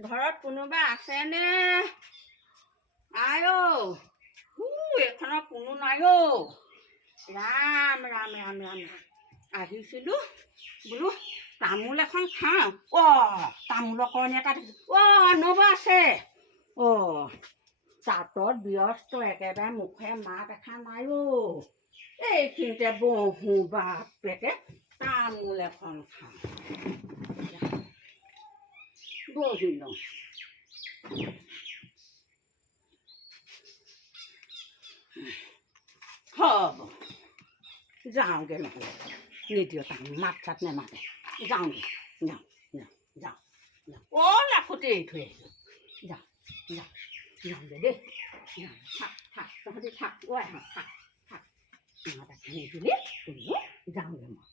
ঘৰত কোনোবা আছেনে? আই ঔ এইখনত কোনো নাই ঔ। ৰাম ৰাম ৰাম ৰাম আহিছিলোঁ বোলো তামোল এখন খাওঁ। তামোলৰ কৰণী এটা দেখিছোঁ। নবৌ আছে। তাঁতত ব্যস্ত একেবাৰে মুখে মাত এষাৰ নাই ঔ। এইখিনিতে বহো বাপেকে তামোল এখন খাওঁ। বহি লওঁ। হ'ব যাওঁগৈ নহ'লে নিদিওঁ তামোল মাত চাত নেমাতে যাওঁগৈ যাওঁ যাওঁ যাওঁ যাওঁ লাখুটি এৰি থৈ আহিছোঁ। যাওঁ যাওঁ যাওঁগৈ দেই যাওঁ থাক থাক তহঁতি থাক থাক থাক ইহঁত নিদিলে তুমি যাওঁগৈ মই।